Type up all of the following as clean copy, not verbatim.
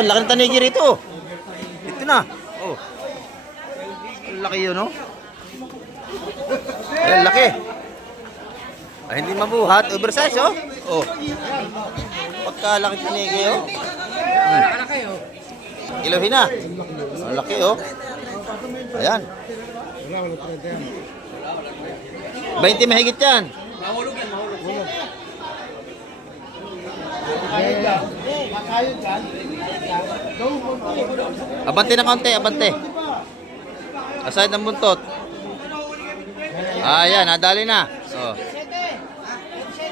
Ayan, laki ng tanigi rito. Ito na. Oh. Laki yun, no? Ayan, laki. Ay, hindi mabuhat. Oversize, oh. Oh. Pagkalaki ng tanigi, oh. Kilohin na. Ang laki, oh. Ayan. 20 mahigit yan. Mahulog yan, mahulog. Abante na konti, abante. Aside ng buntot. Ayan, nadali na.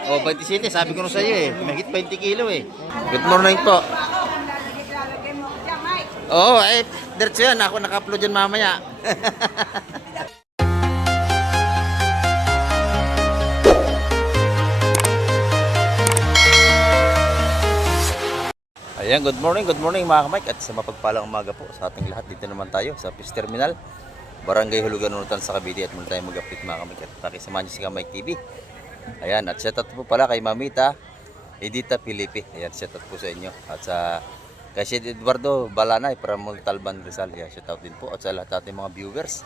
Oh, 27, sabi ko na sa iyo eh. Mahigit 20 kilo eh. Good morning po. Oo, diretso yan. Ako naka-upload yan mamaya. Ayan, good morning mga kamike. At sa mapagpalang umaga po sa ating lahat. Dito naman tayo sa Fish Terminal, Barangay Hulugan, Unutan sa Cavite. At muna tayo mag-update mga kamike. At pakisamahan nyo si Kamike TV. Ayan, at shoutout po pala kay Mamita Edita Filipe. Ayan, shoutout po sa inyo. At sa kay si Eduardo Balanay para Montalban Rizal. Ayan, shoutout din po. At sa lahat natin mga viewers.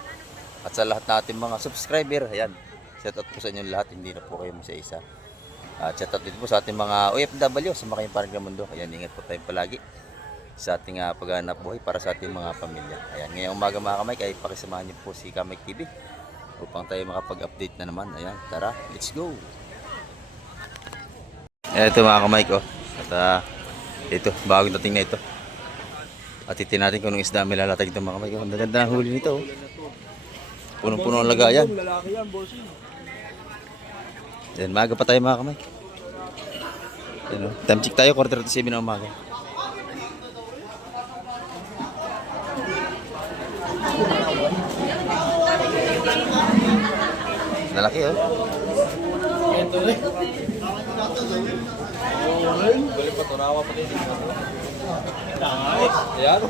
At sa lahat natin mga subscriber. Ayan, shoutout po sa inyo lahat. Hindi na po kayo isa-isa. At shoutout din po sa ating mga OFW sa mga kayong parang mundo. Ayan, ingat po tayong palagi sa ating paghahanap buhay para sa ating mga pamilya. Ayan, ngayong umaga mga kamike ay pakisamahan niyo po si Kamike TV upang tayo makapag-update na naman. Ayan, tara, let's go. Ito mga kamike, oh. At ito, bagong dating na ito. At titin natin kung anong isda may lalatag ito mga kamike. Ang ganda ng huli nito, oh. Punong-puno ang lagayan. Yan, maga pa tayo mga kamike. Yan, oh. Time check tayo, 4:37 na umaga. Lalaki, oh. Galing pa, tunawa pa din. Ayan.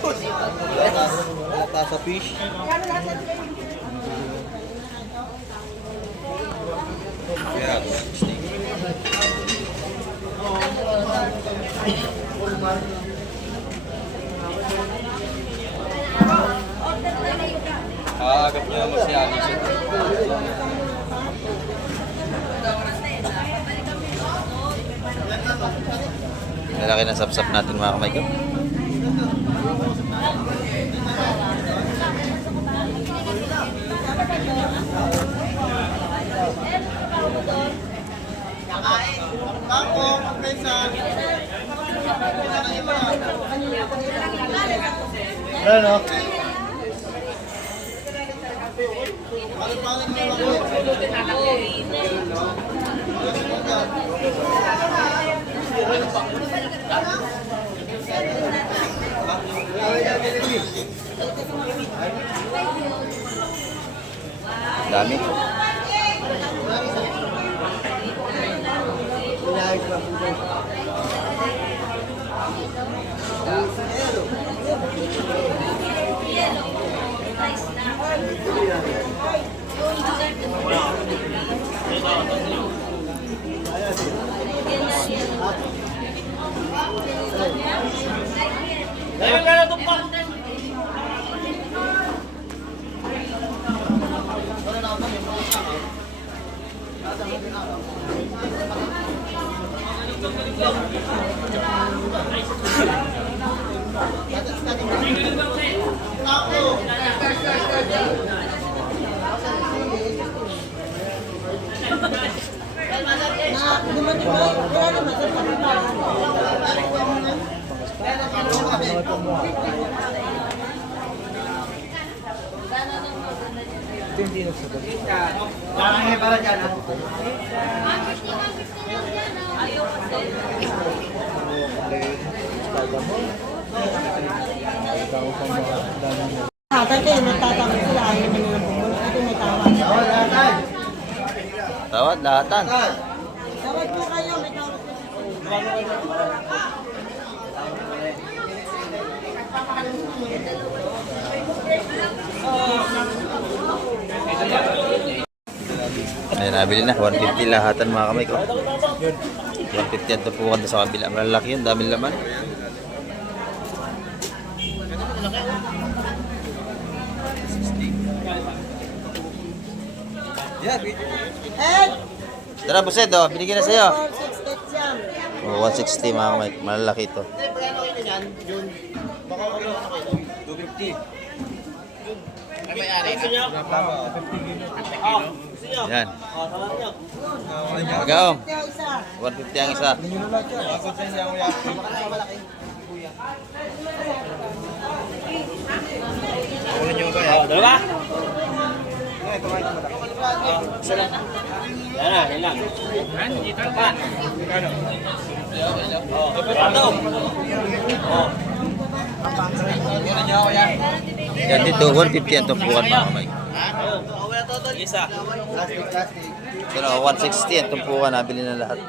Lata sa fish. Ayan. Agap niya masyado siya. Lalaki ng sapsap natin mga kamay ko. Ano? Dami. Parang para dyan, ha? Tatay, nagtatakot sila. Ayaw na nila pumunta. Ito may tawag. Tawad, lahatan. Tawag po kayo. May tawag. Ayan, nabili na. 150 lahatan mga kamay ko. 150 yan tapukan sa kabila. Malalaki yun, daming laman. Yan, video. Ed! Tara, Buset, oh. Binigyan na sa'yo. 468 yan. Oh, 160 mga kamay. Malalaki ito. 250. Yan. Magaong. Ito yung isa. 150 ang isa. Dalawa? Yan dito, 150 ang tumpukan mga kamay. Isa. Ito na, 160 ang tumpukan. Nabili na lahat.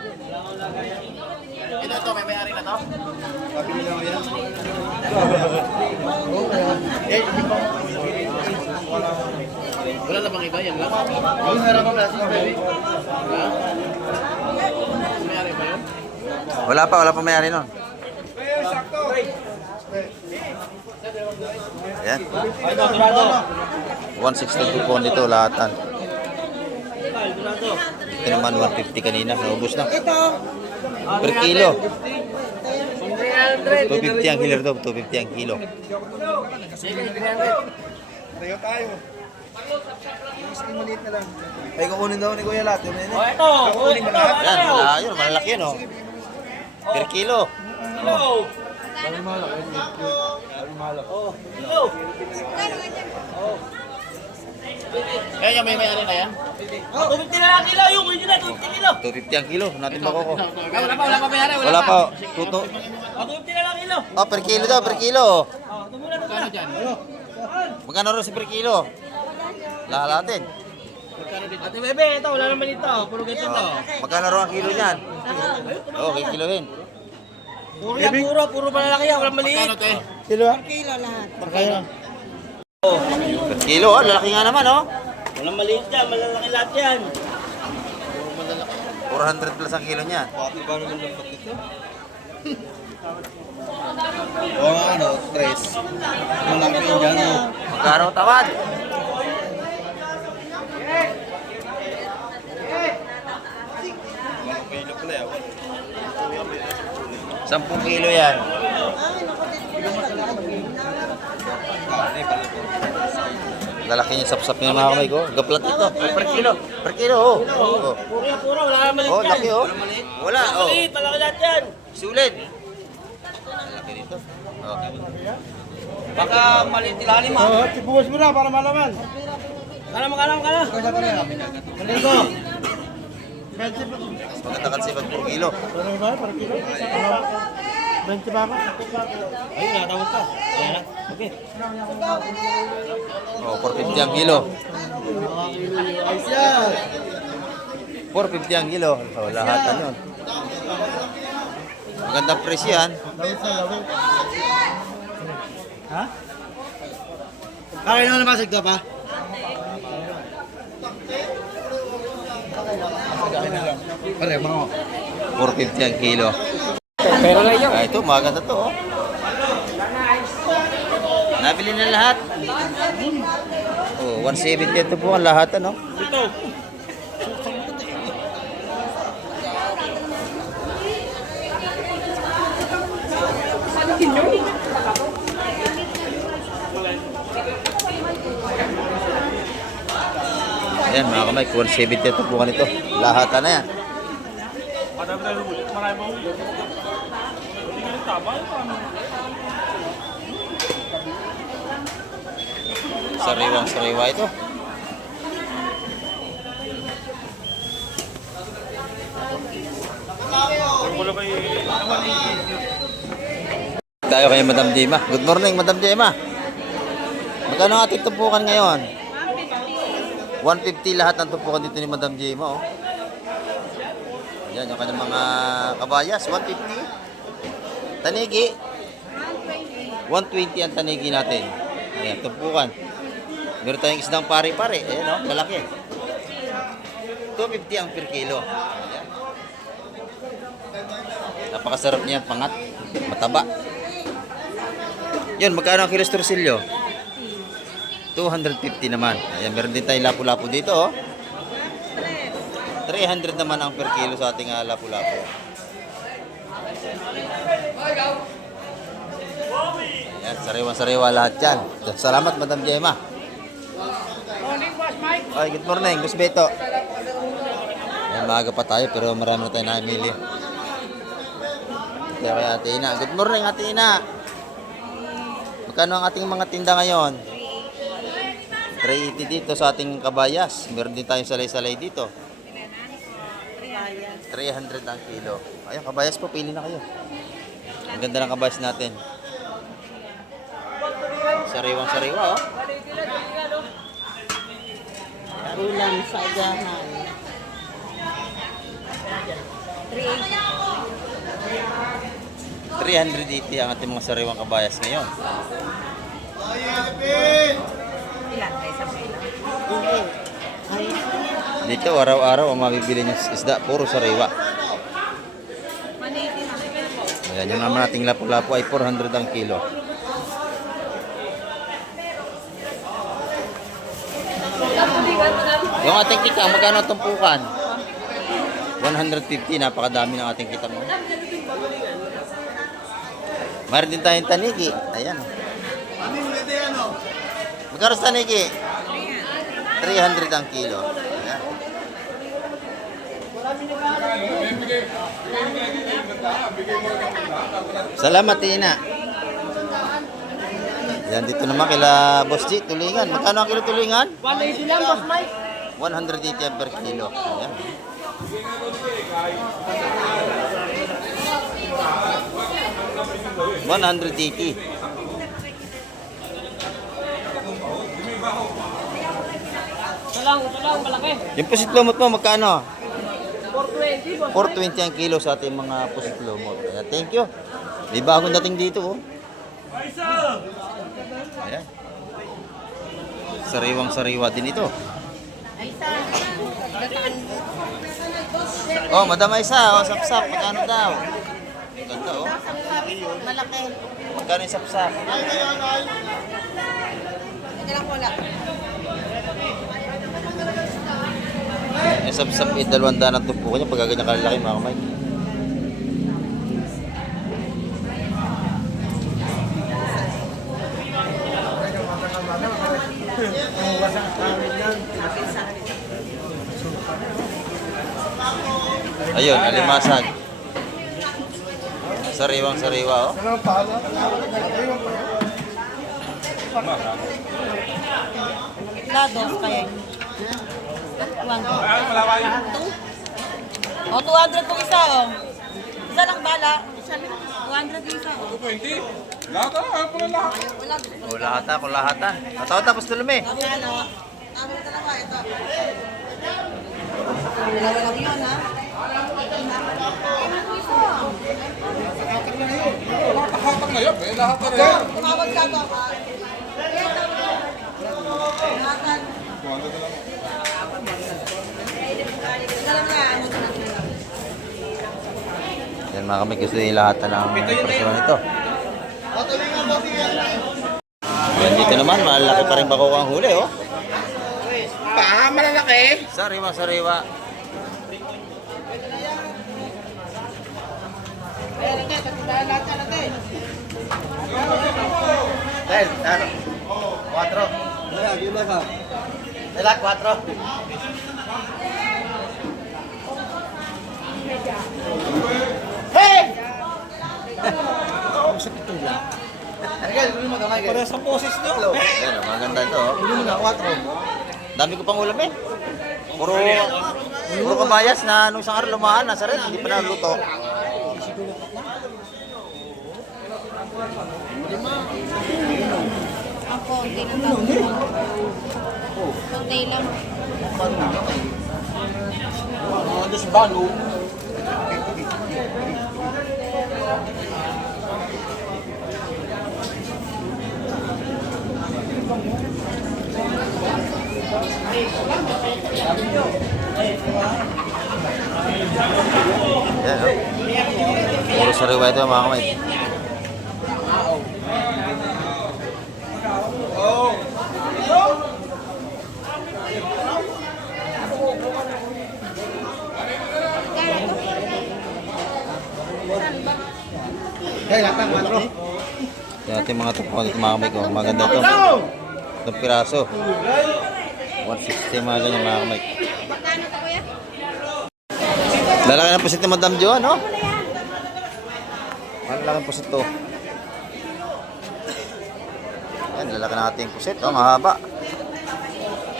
Wala na bang iba yan lang? Wala pa mayari nun. Ayan. 160 tumpukan dito, lahatan. Ito naman 150 kanina, naubos na. Ito. Per kilo. 250 ang kilo ito, 250 ang kilo. Ay, kukunin daw ni Kuya lahat. Yun na yun. Yan, yun, malalaki yun, oh. Per kilo. Kaya may may-ari na yan? 250 na lang kilo. Yung original, 250 kilo. 250 ang kilo, natin makoko. Wala pa may-ari. Wala pa, tuto. 250 na lang kilo. Oh, per kilo daw, per kilo. Kano dyan? Magkano rin si per kilo? Lahalatin. Ate Bebe, ito. Wala naman ito. Puro ganito to. Magkano rin ang kilo niyan? Oh, kikilohin. Puro yan, puro malalaki yan. Walang maliit. Kano te? Kilo lahat. Per kilo, oh, lalaki nga naman, oh. Walang maliit yan. Malalaki lahat yan. 400 plus ang kilo niyan. Pati ba naman dapat ito? Oo nga, ano, stress. Malaki yun dyan, oh. Magkano tawad? Walang pilo pala yan. 10 kilo yan. Lalaki niya sapsap niya mga kamay ko. Gaplat ito. Per kilo. Per kilo, oh. Oh, Puro yan, puro. Wala naman maliit oh yan. laki, oh. Wala, oh. Maliit, malaki lahat yan. Sulit. Lalaki dito. Oh. Baka maliit ilalim, ha? Oo, ibuwas mo na para malaman. Kala mo, kala mo, kala. Maligo. Mas maganda kasi pag per kilo. Ano ba? Para kilo? 20 ba ako? Ayun, natawag ka. Ayan na. Okay. Oh, 450 ang kilo. Ayos yan. 450 ang kilo. Oh, lahatan yun. Magandang presyo yan. Lawit na, lawit. Ha? Kaya naman naman sagda pa? Pare, mga 450 ang kilo. Pero na yun. Ah, ito, maganda to, oh. Nabili na lahat. Oh, 170 ito po ang lahat, ano? Ito. Ayan, mga kamay, 170 ito po kanito. Lahatan na yan. Sariwang sariwa ito. Tayo kay Madam Dima. Good morning, Madam Dima. Magkano ang ating tumpukan ngayon? 150 lahat ng tumpukan dito ni Madam Dima, oh. Yan, yung kanyang mga kabayas, 150. Tanigi, 120 ang tanigi natin. Ayan, tumpukan. Meron tayong isdang pare-pare. Ayan, oh, lalaki. 250 ang per kilo. Ayan. Napakasarap niyan, pangat. Mataba. Yun, magkano ang kilos torsilyo? 250 naman. Ayan, meron din tayong lapu-lapu dito, oh. 300 naman ang per kilo sa ating lapu-lapu. Yan, sariwa-sariwa lahat yan. Salamat, Madam Gemma. Ay, good morning, Boss Beto. Yan, maaga pa tayo pero marami na tayo namili. Kaya kay Ate Ina. Good morning, Ate Ina. Magkano ang ating mga tinda ngayon? 380 dito sa ating kabayas. Meron din tayong salay-salay dito. 300 ang kilo. Ayun, kabayas po, pili na kayo. Ang ganda ng kabayas natin. Sariwang-sariwa, oh. Ulam sa agahan. 380 ang ating mga sariwang kabayas ngayon. Hindi. Ay, Dito, araw-araw ang mabibili ng isda, puro sariwa. Ayan, yung naman ating lapu-lapu ay 400 ang kilo. Yung ating kita, magkano ang tumpukan? 150, napakadami ng ating kita mo. Mayroon din tayong taniki. Ayan. Magkano sa taniki? 300 ang kilo. Ayan. Salamat, Tina. Yan, dito naman kila Boss G, tulingan. Magkano ang kilo tulingan? 180 lang, Boss Mike. 180 ang per kilo. Ayan. $180. Ito lang, malaki. Yung pusit lumot mo, magkano? 420, Boss. 420 ang kilo sa ating mga pusit lumot. Ayan, thank you. May bagong dating dito, oh. Ayan. Sariwang-sariwa din ito. Oh, Madam Aisa, oh, sapsap, magkano daw? Ganda, oh. malaki. Magkano yung sapsap? Hindi lang wala. Yung sapsap, 200 ang tumpo niya, pag ganyan kalalaki, mga kamay. Ayun, alimasag. Sariwang-sariwa, oh. Lados kaya. 100. O, 200 tong isa, oh. Isa lang bala. 200 yung isa, oh. O, lahata, kung lahatan. Ataw tapos tulumi. Sabi ano, tama talaga ito. Dalawa lang yun, ha? Tumawag ka to, ha? Lahatan. Dalam yan. Yan mga kami, gusto nila lahatan ng presyo nito. Yan dito naman, malaki pa rin bako ang huli, oh. Malalaki. Sariwa-sariwa. Dahil, ano? 4. Dala, 4. Hey! Para sa poses nyo. Yan, maganda ito, oh. Hindi na, 4. Dami ko pang ulam, eh. Puro kabayas na nung isang araw lumaan, nasa red, hindi pa naluto. Ako, hindi lang tapos. Kunti lang. Dos balo. Yan, oh. Puro sariwa ito, mga kamay. Ay, latang, makro. Yan natin mga tupuan dito mga kamay ko. Maganda to. Itong piraso. 160 mga ganyan mga kamay. Lalaki ng pusit ni Madam Jo, no? Lalaki ng pusit to. Yan, lalaki ng ating pusit. Oh, mahaba.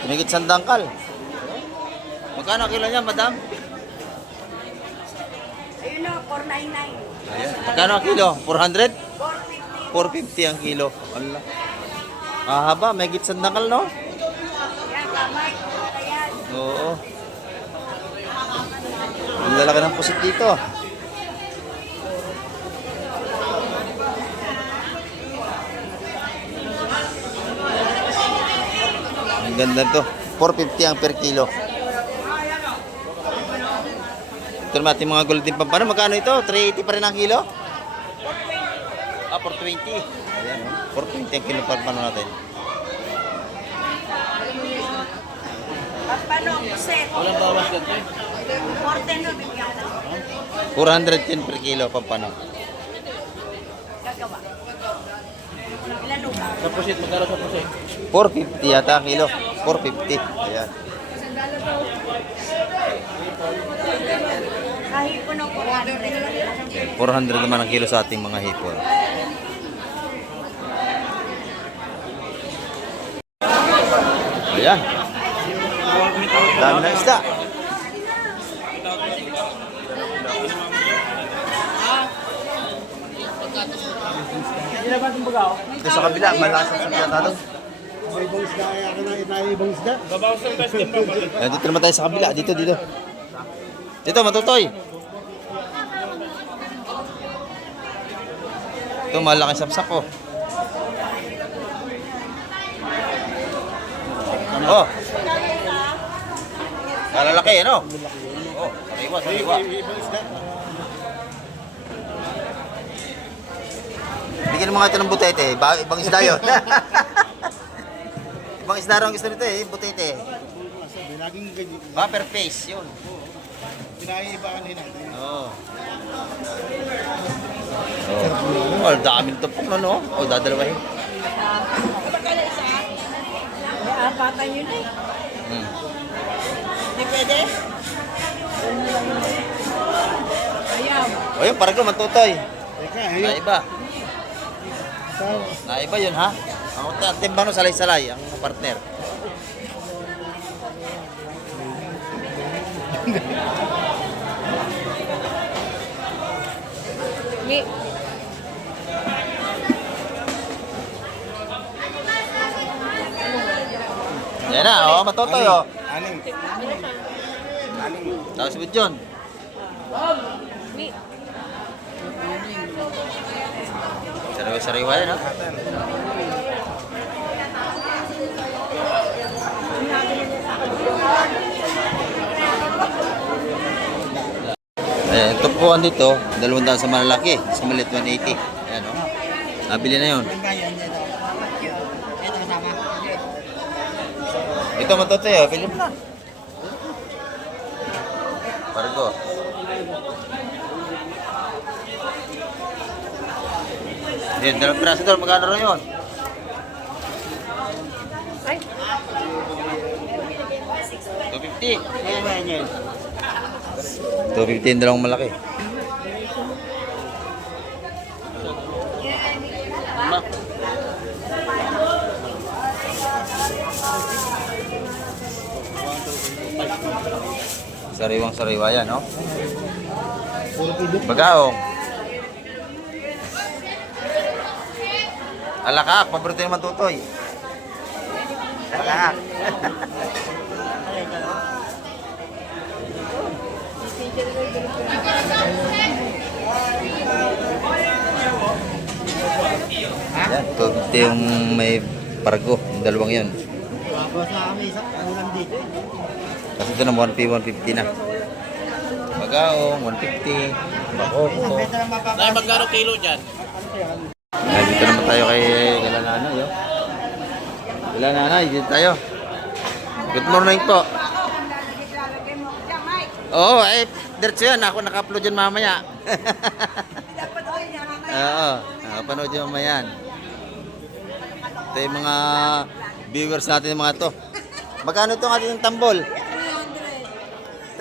Tumigit sa dangkal. Magkano kilo niya, Madam? Ayun o, 499. Ayan. Magkano ang kilo? 400? 450 ang kilo. Allah. Mahaba, may gitsan dangkal, no? Yan, kamay. Ayan. Oo. Ang lalaki ng pusit dito. Ang ganda to. 450 ang per kilo. Ito naman ating mga golden pampano. Magkano ito? 380 pa rin ang kilo? 420. Ayan, 420 ang kilo pampano natin. Paano ang set? Walang bawas ka ito. 410 no, bibigyan ko na. 410 per kilo pampano. Gagawa. Ilan lupa? Sa pusit, magkano sa pusit? 450 yata ang kilo. 450. Ayan. Kahit po ng 400. 400 naman ang kilo sa ating mga hipon. Ayan. Dami na isda. Ito sa kabila, malakas ang isda doon. May ibang isda, kaya ka na ibang isda. Ayan, dito naman tayo sa kabila. Dito. Dito, matutoy. Ito, malaking sapsap oh. Oh. Malalaki, ano? Oh, sariwa. Ibang isda. Bigyan mo nga ito ng butete. Ibang isda yun. Ibang isda rin ang gusto nito eh, butete. Laging ganyan. Bumper face, yun. Pinaiibaan nila. Oo. Oh, ang daming tupok na, no? Oh, dadalawahin. May apatan yun eh. Hmm. Hindi pwede? Ayaw. O yun, parang matutoy. Teka, ayun. Naiba. Naiba yun, ha? Ang timba no, salay-salay, ang partner. Hindi. Yan na, oh, matutoy, oh. Aning. Tapos with yun. Hindi. Sariwa-sariwa yan, ha? Ayan, ito po dito, 200 sa malalaki, sa maliit 180. Ayan, oh. Nabili na yun. Ito matutoy, oh. Pili mo na. Pargo. Yan, 2 piraso doon. Magkano rin yun? Ay. 250. 250 yung dalawang malaki. Sariwang sariwa yan, no? Bagaong. Alakak, paborito naman tutoy. Alakak. Yan, ito yung may pargo, yung dalawang yun. Tapos na kami sa ulam dito eh. Kasi ito na 150 na. Bagaong, 150. Bakoko. Dahil magkano kilo dyan? Dito naman tayo kay Galananay. Oh. Galananay, dito tayo. Good morning po. Oo, diretso yan. Ako naka-upload yan mamaya. Oo, panood nyo mamaya yan. Ito yung mga viewers natin mga to. Magkano itong ating tambol?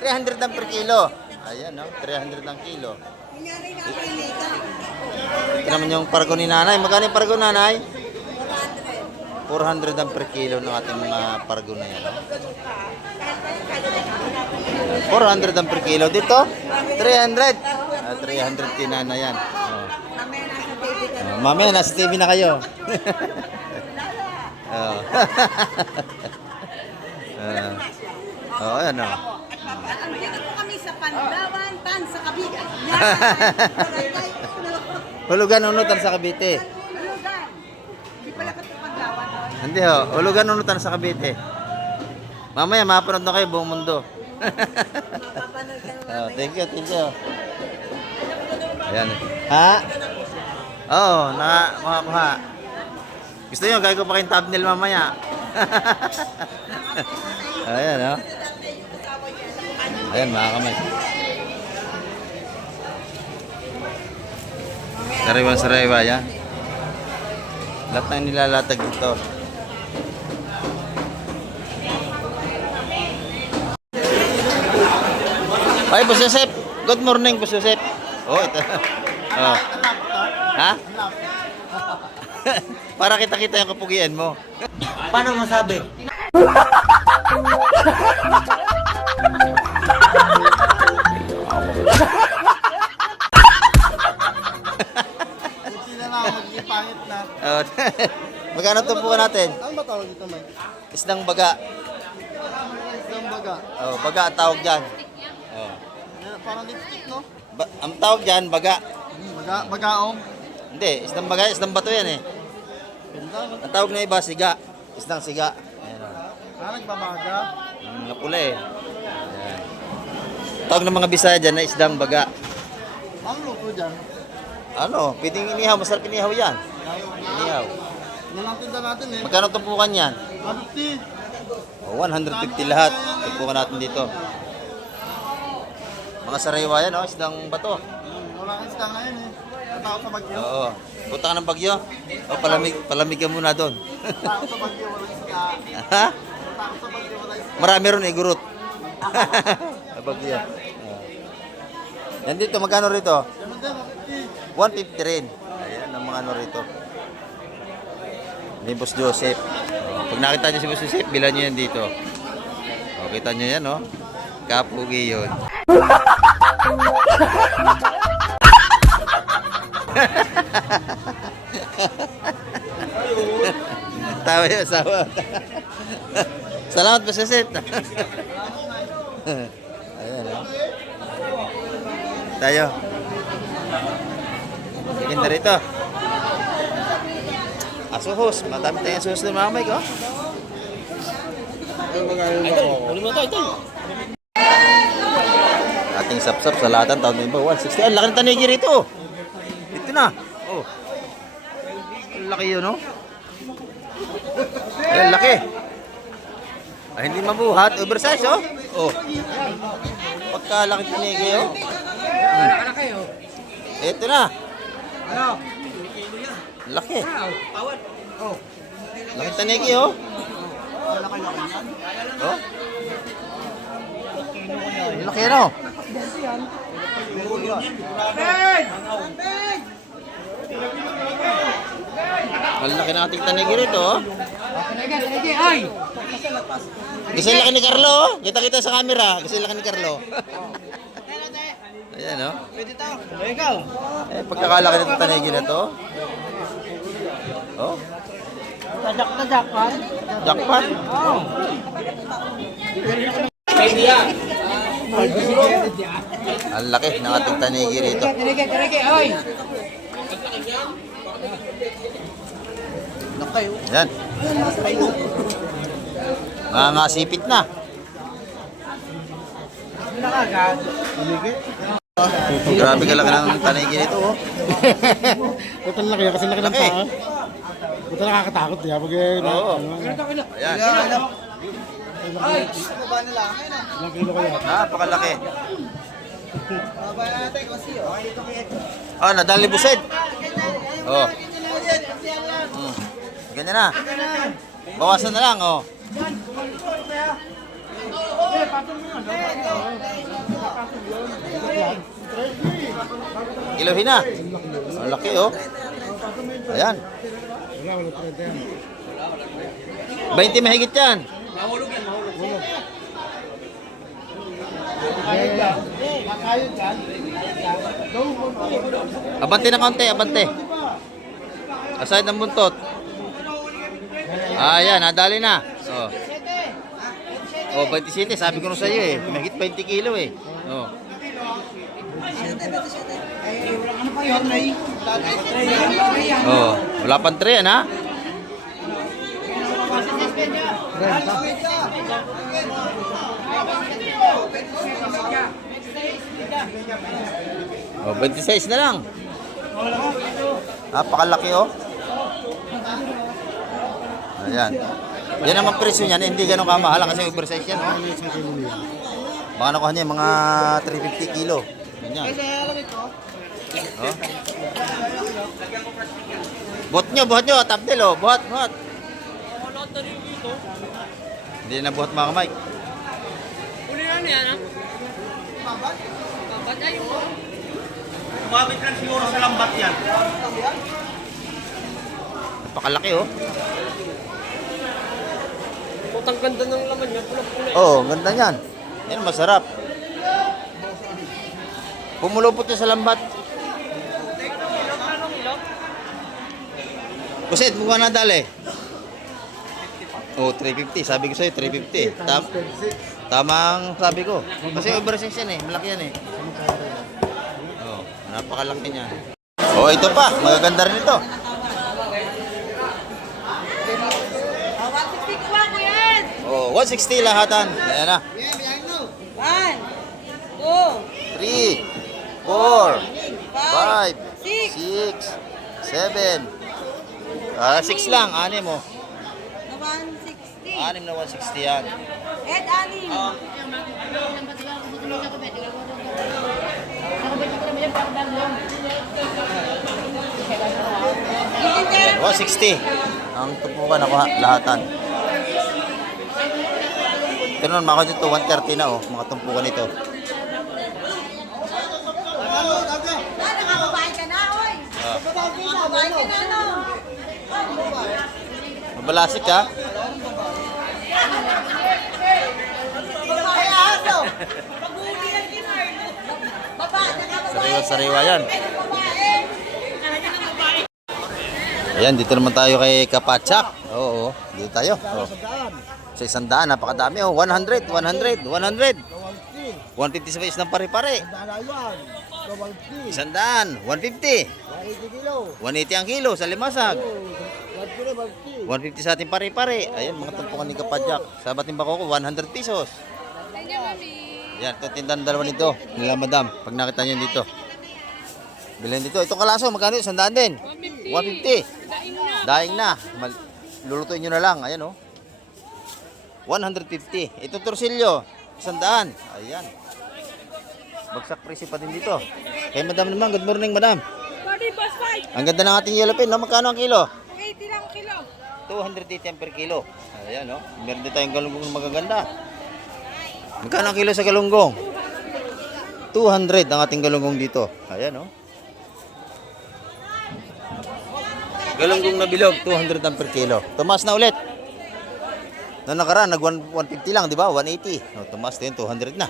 300 ang per kilo. Ayan, no? 300 ang kilo. Ito naman yung pargo ni nanay. Magkano yung pargo nanay? 400 ang per kilo ng ating mga pargo na yan. No? 400 ang per kilo. Dito, 300. 300 tinana yan. Oh. Mamaya, nasa TV na kayo. Oh. Ayan o. Andito po kami sa Pandawan, Tan, sa Cavite. Hulugan unutan sa Cavite. Hulugan. Hindi pala ka sa Pandawan. Hindi ho, hulugan unutan sa Cavite. Mamaya, mapanood na kayo buong mundo. Thank you, thank you. Ayan. Ha? Oo, makakuha. Gusto nyo, gagawin ko pa kayong thumbnail mamaya. Ayan, no? Ayan, mga kamay. Sariwan-sariwa, yan. Lahat ng nilalatag dito. Ay, Boss Joseph. Good morning, Boss Joseph. Oh, ito. Oh. Ha? Para kita-kita yung kapugian mo. Paano masabi? Sila na magiging pangit na. Oh. Magkano tumpukan natin? Ano ba tawag dito, Mike? Isdang baga. Isang baga. Oh, baga ang tawag dyan. Oh. Parang lipstick, no? Ang tawag dyan, baga. Bagaong. Hindi, isdang baga, isdang bato yan eh. Ganda, no? Ang tawag na iba, siga. Isdang siga. Ayan o. Nagbabaga. Mga pula eh. Ayan. Tawag ng mga Bisaya dyan na isdang baga. Ang luto dyan. Ano, pwedeng inihaw, masarap inihaw yan. Inihaw. Yan ang tinda natin eh. Magkano tumpukan yan? 50. Oh, 150 lahat. Tumpukan natin dito. Mga sariwa yan, oh, isdang bato. Wala kang isda ngayon eh. Tao sa bagyo. Oo. Punta ka ng Bagyo. O, palamig ka muna doon. Tao sa bagyo, wala isda. Ha? Tao sa bagyo, wala isda. Marami ron eh, gurot. Bagyo. Yan dito, magkano rito? Ganun din, 50. 150 rin. Ayan, ang mga ano rito. Ni Boss Joseph. Oh, pag nakita niyo si Boss Joseph, bilan niyo yan dito. O, kita niyo yan, oh. Kapugi yun. Tawa yung asawa. Salamat, Boss Joseph. Ayan, oh. Tayo. Sige na rito. Asuhos. Matami tayong asuhos ng mga mic, oh. Ating sapsap sa latan taon ng iba. 160. Ang laki ng tanigi rito. Dito na. Oh. Ang laki yun, oh. Ayan, laki. Ay, hindi mabuhat. Oversize, oh. Oh. Pagkalaki ng tanigi, oh. Ito na. Ano? Laki. Laki tanigi, oh. Oh. Laki, no? Ang laki ng ating tanigi rito, oh. Kasi laki ni Carlo, oh. Kita-kita sa camera. Kasi laki ni Carlo. Ayan, oh. Eh, pagkakalaki nito tanigi na to. Oh. Tadak-tadakan. Jackpot. Oh. Ang laki ng ating tanigi rito. Ayan. Mga sipit na. Grabe kalaki ng tanigi nito, oh. Ito laki kasi laki ng Laki. paa. Ito nakakatakot diya. Pag Oo. Ayan. ilang kilo kaya. Napakalaki. Ah, nadali buset. Oh. Ganyan na. Bawasan na lang, oh. Kilohin na. Ang laki, oh. Ayan. 20 mahigit yan. Abante na konti, abante. Aside ng buntot. Ayan, nadali na. Oh, 27. Sabi ko na sa iyo eh. Mahigit 20 kilo eh. Oh. Oh, wala pang 3 yan ha. Oh, 26 na lang. Napakalaki oh. Ayan. Yan naman presyo niyan, hindi ganun kamahal kasi oversize yan. Oh. Baka nakuha niya mga 350 kilo. Ganyan. Oh. Buhat nyo, tapdil oh. Buhat. Hindi na buhat mga kamay. Uli na yan, ha? Babat ay yung... Umabit lang siguro sa lambat yan. Napakalaki oh. Putang ganda ng laman niya, pula-pula. Oo, ganda niyan. Yan, masarap. Pumulupot niya sa lambat. Kusit, mukha na dali. Oh, 350. Sabi ko sa'yo, 350. Tamang sabi ko. Kasi oversize yan eh. Malaki yan eh. Oh, napakalaki niya. Oh, ito pa. Magaganda rin ito. 160 ko ako yan! Oh, 160 lahatan. Ayan na. 1, 2, 3, 4, 5, 6, 7. 6 lang. 6 mo. 160. 6 na 160 yan. Ed, anim. 160 ang tumpukan ako lahatan. Ito nun, mga dito 130 na oh, mga tumpukan ito. Nakakabahay ka na, oy. Nakakabahay ka na, no? Mabalasik ka? Babae aso. Pag-uli yan ni Marlo. Babae, nakakabahay. Sariwa yan. Babae. Ayan, dito naman tayo kay Kapatsak. Oo, dito tayo. Oh. Sa 100, napakadami oh. 100. 150 sa base ng pare-pare. 100, 150. 180 ang kilo sa limasag. 150 sa ating pare-pare. Ayan, mga tumpukan ni Kapatsak. Sa bating bako ko, 100 pesos. Ayan, ito tindahan dalawa nito. Nila madam, pag nakita nyo dito. Bilhin dito. Itong kalaso, magkano? 100 din. 150. Daing na. Lulutuin nyo na lang. Ayan oh. 150. Ito torsilyo. 100. Ayan. Bagsak presyo pa din dito. Kay madam naman. Good morning madam. Ang ganda ng ating yellow pin. No? Magkano ang kilo? 80 lang kilo. 280 per kilo. Ayan oh. Meron din tayong galunggong magaganda. Magkano ang kilo sa galunggong? 200 ang ating galunggong dito. Ayan oh. Galunggong na bilog, 200 ang per kilo. Tumas na ulit. Noong nakaraan, nag-150 lang, di ba? 180. No, tumas din, 200 na.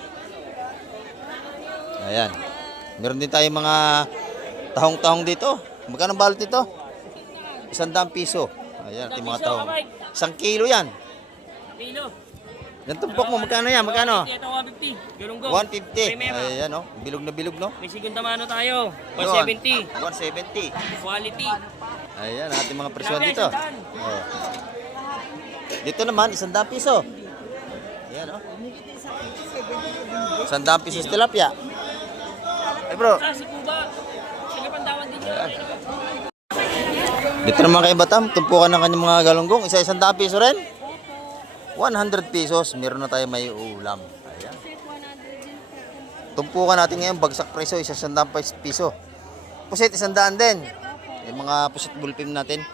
Ayan. Meron din tayong mga tahong-tahong dito. Magkano balot dito? 100 piso. Ayan, ating mga tahong. 1 kilo yan. Kilo. Yan tumpok mo, magkano yan? Magkano? Ito 150. Galunggong. 150. Ayan, no? Bilog na bilog, no? May segunda mano tayo. Yun. 170. 170. Quality. Ayan, ating mga presyon dito. Oh. Dito naman, 100 piso. Ayan, oh. 100 piso tilapia. Eh bro. Si Kuba. Sige pandawan din yun. Dito naman kay Batam, tumpukan ng kanyang mga galunggong. Isa 100 piso rin. 100 pesos, meron na tayo may ulam. Ayan. tumpukan natin ngayon, bagsak presyo, 100 piso. Pusit, 100 din. Yung mga pusit bullpen natin,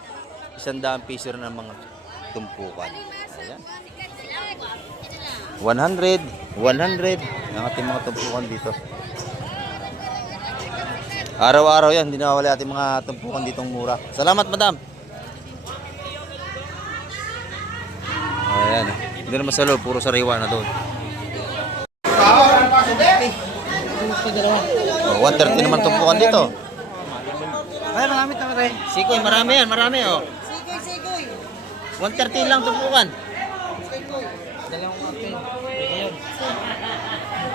100 piso rin ang mga tumpukan. Ayan. 100 ang ating mga tumpukan dito. Araw-araw yan, hindi nawawala ating mga tumpukan ditong mura. Salamat, madam. Ayan. Hindi naman sa loob, puro sariwa na doon. Oh, 130 naman tumpukan dito. Ay, marami tama tayo. Sikoy, marami yan, marami oh. Sikoy. 130 lang tumpukan.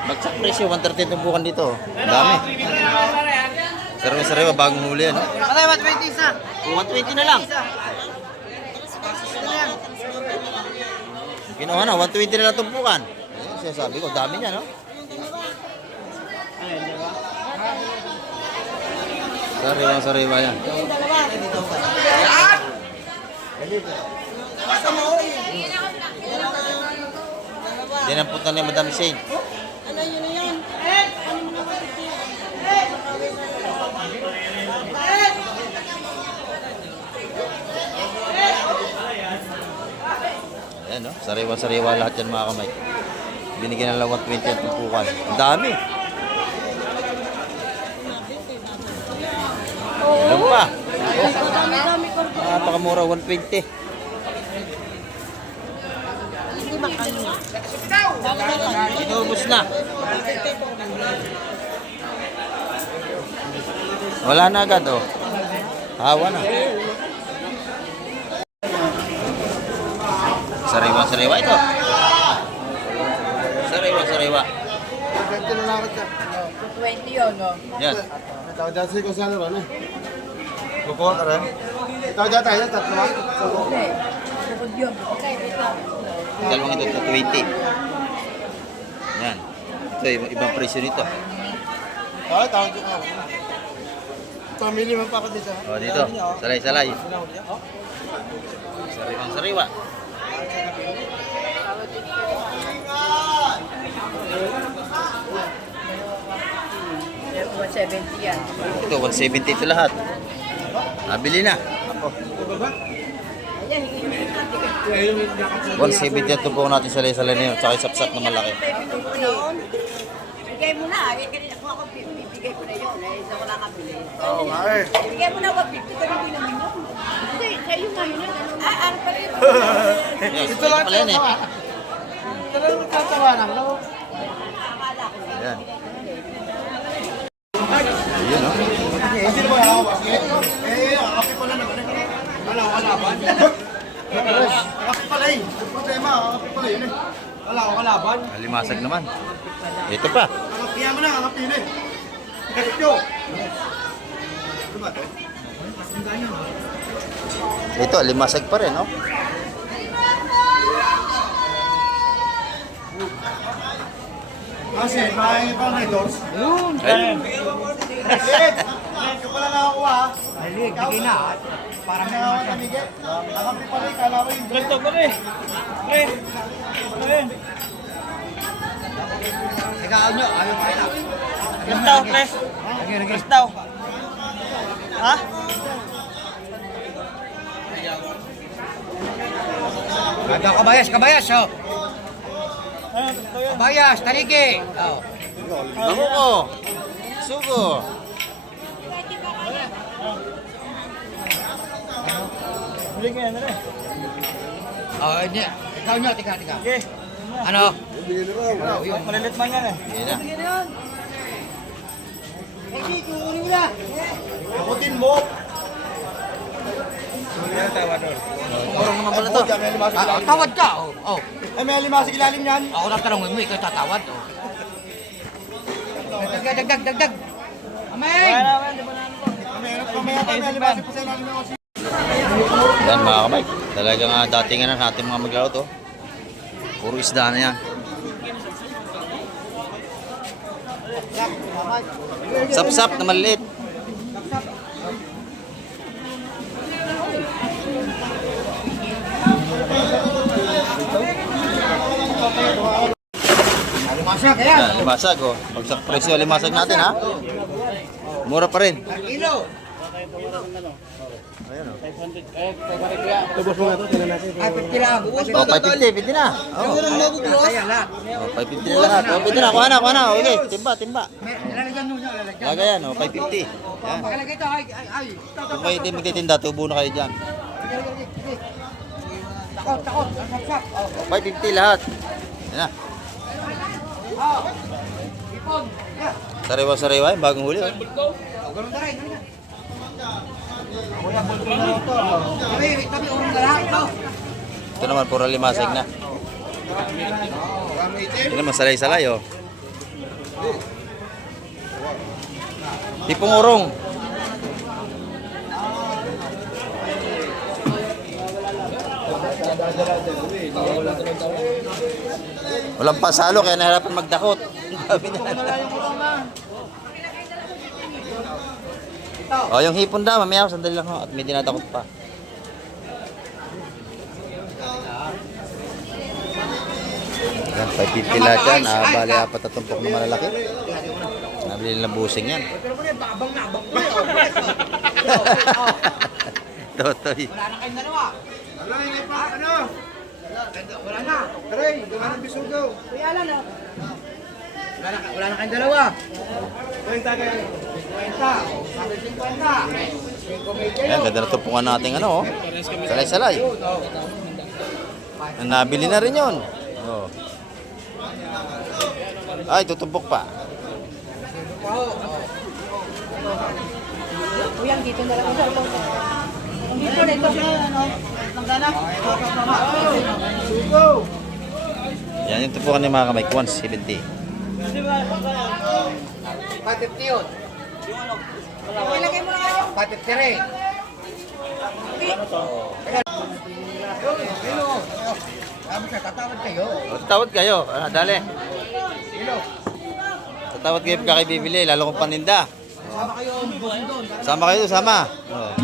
Bagsak presyo, 130 tumpukan dito. Ang dami. Sariwa-sariwa, bagong huli yan. Patay, 120 isa. 120 na lang. Kinuha na, 120 na lang tumpukan. Ayan, sinasabi ko, dami niya, no? Sariwa yan. Dinampot na ni Madam Shane. Ano yun na yan? Ayan, no? Sariwa-sariwa lahat yan mga kamay. Binigyan na lang 120 ang tumpukan. Ang dami. Ilan pa? Dami ko. Napakamura, 120. Hindi ba kayo? Inubos na. Wala na agad, oh. Hawa na. Sariwa-sariwa ito. Sariwa-sariwa. 20 na lang ito. 20 yun, no? Yan. Tawag dati ko sa laro, ano? Bukuha ka rin? Tawag dati tayo, tatlo. Bukod yun. Dalawang ito, 20. Yan. Ito, ibang presyo nito. Ay, tawag ko ka. Pamili man pa ako dito. O, dito. Salay-salay. Sariwang-sariwa. Ito, 170 yan. Ito, 170 ito lahat. Nabili na. Ako. 170 ito po natin salay-salay na yun. Tsaka isap-sap na malaki. Bigay mo na. Kung ako bibigay ko na yun. Isa ko lang kabili. Oo nga eh. Bigay mo na 150. Ganun din naman yun. Hindi, sa'yo nga yun. Ano pala yun? Yes, Ito lang pala yan eh. Ito lang magtatawanan. Ayan. Ayun, no? Kasi ba hawak? Kape pala naman eh. Wala ba? Kape pala eh. Yung problema, kape pala yun eh. Wala ko kalaban. Alimasag naman. Ito pa. Kakapiya mo na, kakapin eh. Kakapyo. Ano ba ito? Ito, alimasag pa rin, no? Kasi, mahingi pa ng redoors. Ay, Ed! Ikaw pala nakakuha ha? Ay, bigay na. Para may Kaya ka namigit. Nakapi pala eh, kala ko yung dress to pala eh. ikaw nyo, ayaw kayo na. Dress daw, dress. Dress daw. Ha? Gagaw kabayas, oh. Kabayas, taligi. Oh. bango ko. Sugo. Bili ka yan na rin. Oh, hindi. Ikaw nyo, tika. Okay. Ano? Malilit man yan eh. Yan na. Akutin mo. Kurang naman pala to. Tawad ka, oh. Oh. Ay, may alimasig ilalim yan. Ako na tanongin mo, ikaw tatawad, oh. Dagdag. Amay! Mamaya tayo, may alimasig pa sa ilalim yan. Yan mga kamay. Talagang datingan na natin mga maglaro to. Puro isda na yan. Sap-sap na maliit. Limasag, ayan. Yan, limasag oh. Pagsak presyo, limasag natin ha. Mura pa rin. Kilo. Ay, 50 lang. Oh, 550, pwede na. Oh, Ayan lahat. oh 550 na lahat. Oh, pwede na, kuha na, kuha na. Okay, timba, timba. May lalagyan nyo, lalagyan. Lagay yan, oh, 550. Yan. Makalagay ito, ay. Kung kayo hindi magtitinda, tubo na kayo dyan. Takot. Saksak. Oh, 550 lahat. Yan na. Ipon. Sariwa-sariwa, yung bagong huli. Oh. Ganun na rin. Tabi, urong na lahat ito. Ito naman, puro limasag na. Ito naman, salay-salay, oh. Tipong urong. Walang pasalo, kaya nahirapan magdakot. Oh, yung hipon daw, mamaya, sandali lang ho, at may dinadakot pa. Yan, 550 lahat yan. Bali, 4 na malalaki. Nabili nila busing yan. Abang na. Totoy. Wala na kayong dalawa. Wala yung pa, ano? Wala na. Aray, gawa ng bisugaw. Kuya Alan, oh. Wala na kayong dalawa. Kwenta kayo. 50. Sabi 50. Ayan, ganda na tupungan natin ano, oh. Salay-salay. Nabili na rin yun. Oh. Ay, tutumpok pa. Kuya, dito na lang ito. Dito na ito. Nangganak. Yan yung tupukan ni mga kamay. 170. 550 yun. Ilagay mo na kayo. 550 rin. Sabi ka, tatawad kayo. O, tatawad kayo. Ah, dali. Kilo. Tatawad kayo pagka kayo bibili. Lalo kong paninda. Sama kayo, busin doon. Sama kayo, sama. Oh.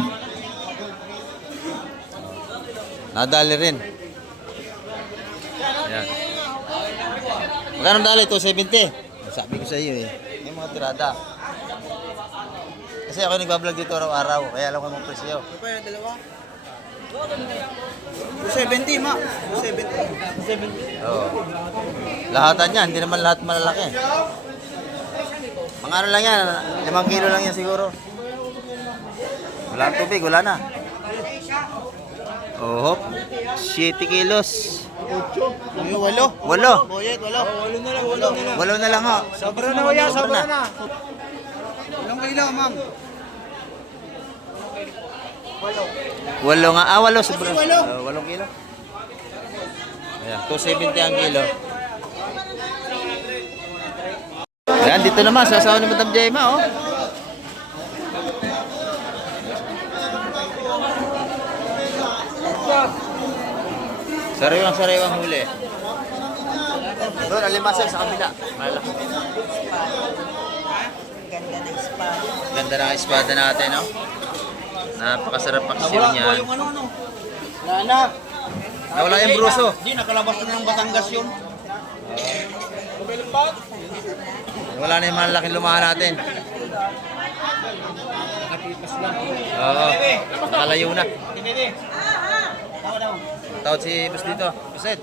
Nadali rin. Yan. Magkano dali? 270. Sabi ko sa iyo eh. May mga tirada. Kasi ako nagbablog dito araw-araw. Kaya alam ko yung presyo. Ano pa yung dalawa? 270, ma. 270. Oo. Lahatan yan. Hindi naman lahat malalaki. Mga ano lang yan. 5 kilo lang yan siguro. Wala ang tubig. Wala na. Oh, 7 kilos. 8. 8. 8. Boyet, 8. 8 na lang, 8 na lang. 8 na lang ho. Sobra na kuya, sobra na. Ilang kilo, ma'am? 8 nga. 8 sobra. 8. 8 kilo. Ayan, 270 ang kilo. Ayan, dito naman, sasawa ni Madam Jema, oh. Sariwang huli. Doon, alimasag sa kabila. Malaki. Ganda ng espada. Ganda ng espada natin, no? Napakasarap pakisil niyan. ano. Nana. Nawala yung bruso. Hindi, nakalabas na ng Batangas yun. Wala na yung malaking lumahan natin. Oo. Nakalayo na. Tawad si Bus dito. Buset.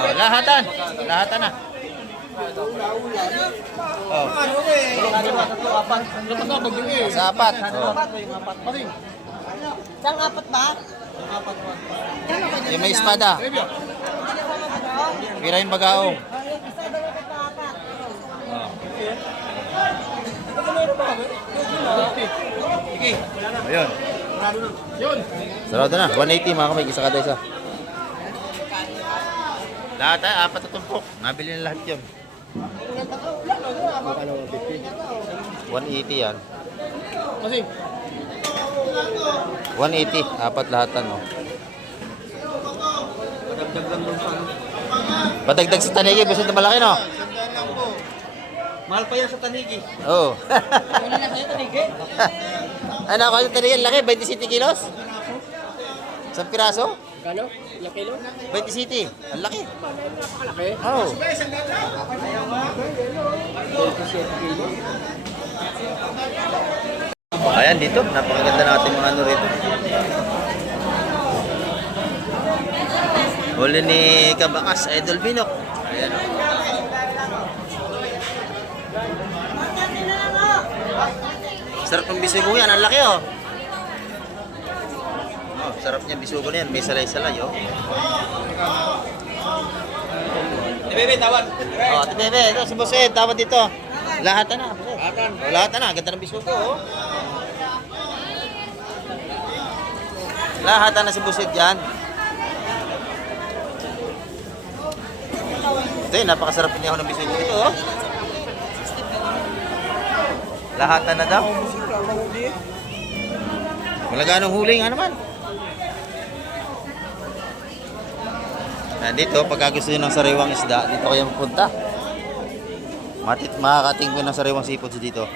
Oh, lahatan. Lahatan na. Oh. Sa apat. Oh. Saan apat ba? Yung may espada. Pira yung bagaong. Oh. Sige. Ayun. Sarado na. 180 mga kamay. Isa kada isa. Lahat ay 4 na tumpok. Nabili na lahat yun. 180 yan. 180. 4 lahatan, no? Padagdag sa tanigi. Basta na malaki, no? Mahal pa yan sa Tanigi. Oo. Wala na sa'yo, tanigi. Ano ako yung tanigi? Laki. 27 kilos? Isang piraso? Kano? Ilang kilo? 20 city. Ang laki. Napakalaki. Oh. Ayan dito, napakaganda natin mga ano rito. Huli ni Kabakas, Idol Binok. Ayan o. Sarap ng bisugo yan, ang laki oh. Oh, sarap niya bisugo na yan, may salay-salay oh. Bebe, tawad. Oh, Ate Bebe, ito si Boss Ed, tawad dito. Lahat na. Oh, lahat na, ganda ng bisugo oh. Lahat na si Boss Ed yan. Ito yun, napakasarap niya ako ng bisugo dito oh. Lahat na daw. Malaganong huli nga naman. Dito, pagka gusto nyo ng sariwang isda, dito kayo mapunta. Makakating ko ng sariwang seafoods dito.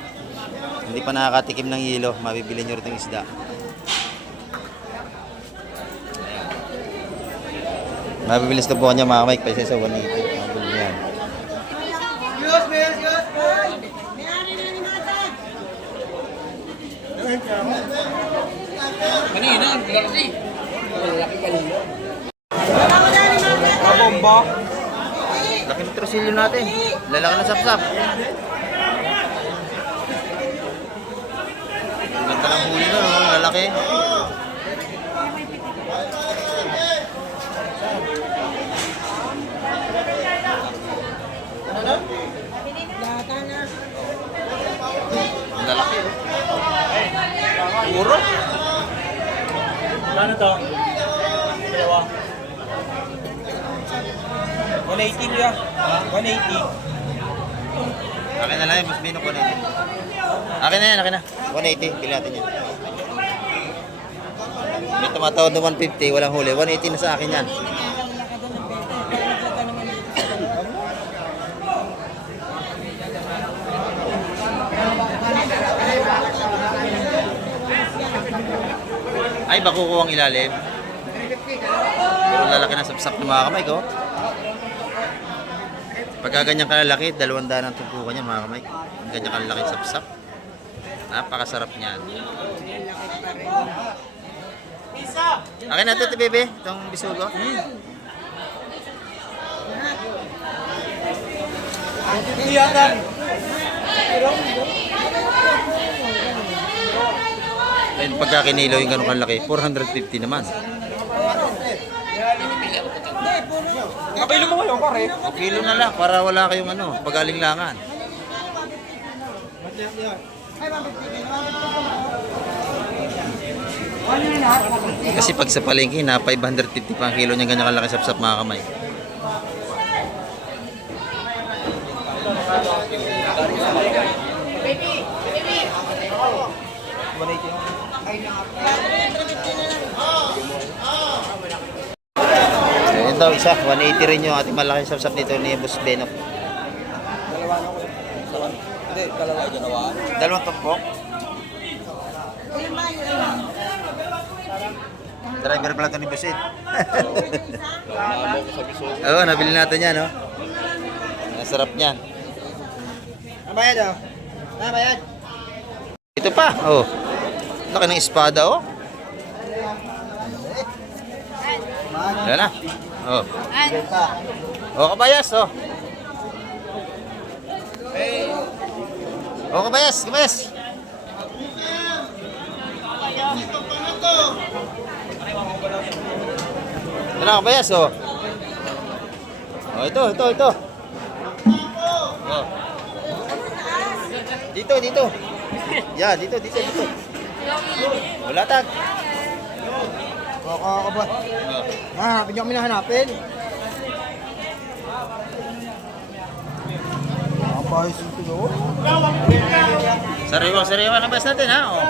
Hindi pa nakakatikim ng hilo, mabibili nyo rin itong isda. Ayan. Mabibilis na po kanya mga Mike, paisa sa 180. Ayan. Kanina, laki. Laki kanina. Kabomba. Laki ng trosilyo natin. Lalaki ng sapsap. Ang ganda ng huli na, no? Lalaki. Ang lalaki, oh. Puro. Ano to? Dalawa. 180 kuya. 180. Akin na lang yung Boss Binok, 180. Akin na yan, akin na. 180, pili natin yan. May tumatawad na 150, walang huli. 180 na sa akin yan. Ay, bakuko ang ilalim. Pero lalaki ng sapsap ng mga kamay ko. Pagka ganyan kalalaki, 200 ang tumpukan niya mga kamay. Ganyan kalalaki sapsap. Napakasarap niyan. Akin na ito, bebe. Itong bisugo. Ayun, pagka kinilo yung ganun kalaki, 450 naman. Kapilo mo ngayon, pare. O kilo na lang para wala kayong ano, pag-alinglangan. Kasi pag sa palengke na 550 pa ang kilo niya ganyan kalaki sapsap mga kamay. Ayun daw isa, 180 rin yung ating malaking sapsap nito ni Boss Benok. Hindi, dalawa. Dalawang tumpok. Driver pala ito ni Boss Ed. Oo, nabili natin yan, no? Ang sarap niyan. Nabayad oh. Nabayad. Ito pa, oh. Laki ng espada, oh. Yan na. Oh. Oh, kabayas, oh. Oh, kabayas, kabayas. Ito na, kabayas, oh. Oh, ito. Oh. Dito. Yan, dito. Wala tag. Kakakabot. Oh. Hanapin niyo kami na hanapin. Nakapahis yung tulo. Sariwa na best natin, ha? Oh.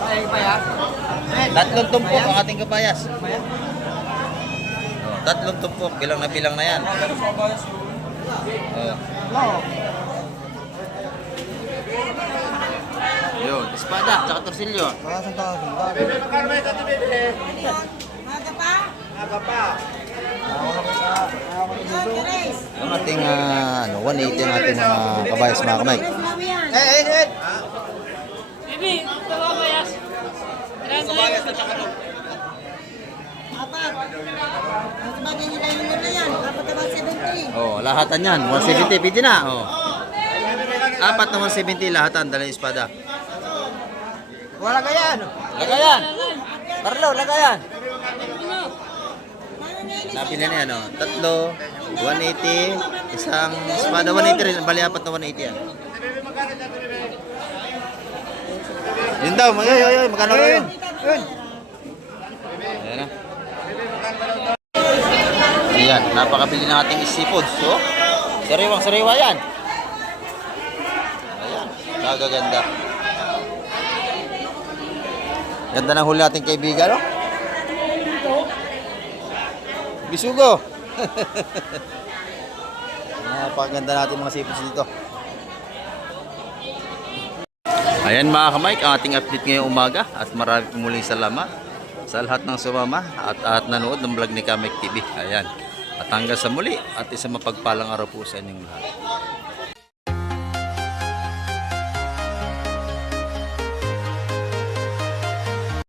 Ay, payat. Tatlong tumpok ang ating kabayas. Oh, tatlong tumpok, bilang na yan. Oh. No. Yun, espada, tsaka torsilyo. Ang ating 180 ang ating mga kabayas mga kamay. Bibi, tawabayas. Kabayas na tsaka Oh, lahatan yan. 170, pwede na. Oh. Apat na 170 lahatan, dala yung espada. Wala ganyan. Lagayan! Carlo, lagayan! Napili na yan, oh. Tatlo, 180, isang espada 180 rin. Bali, apat na 180 yan. Yun daw, magkano raw yun? Ayan na. Ayan, napakabili ng ating seafood. So, sariwang-sariwa yan. Ayan, kagaganda. Ganda ng huli nating kaibigan, no? Bisugo! Napakaganda natin mga seafoods dito. Ayan mga kamay, ang ating update ngayong umaga at marami muling salamat sa lahat ng sumama at nanood ng vlog ni Kamek TV. Ayan. At hanggang sa muli at isang mapagpalang araw po sa inyong lahat.